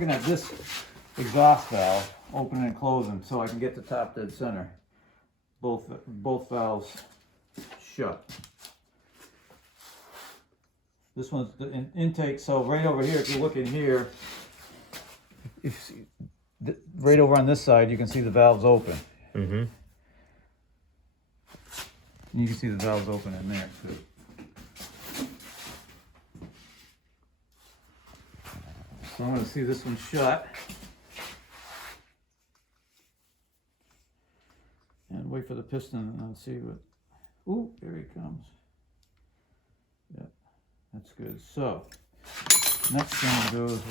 Looking at this exhaust valve, opening and closing, so I can get the top dead center. Both valves shut. This one's the intake, so right over here, if you look in here, if you see, right over on this side, you can see the valves open. Mm-hmm. You can see the valves open in there too. So I'm going to see this one shut. And wait for the piston and see what. Ooh, here he comes. Yep, that's good. So, next thing goes with.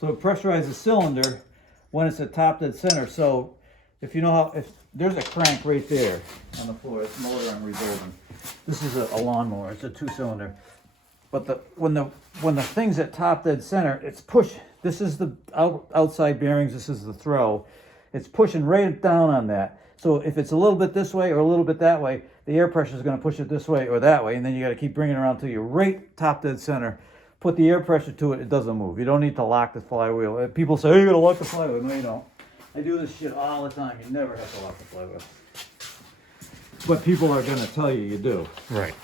So it pressurizes the cylinder when it's at top dead center. So if you know how, if there's a crank right there on the floor, it's the motor I'm rebuilding. This is a lawnmower, it's a 2-cylinder. But when the thing's at top dead center, it's push. This is the outside bearings, this is the throw. It's pushing right down on that. So if it's a little bit this way or a little bit that way, the air pressure is going to push it this way or that way, and then you got to keep bringing it around till you're right top dead center. Put the air pressure to it, it doesn't move. You don't need to lock the flywheel. People say, oh, you gotta lock the flywheel. No, you don't. I do this shit all the time. You never have to lock the flywheel. But people are gonna tell you you do. Right.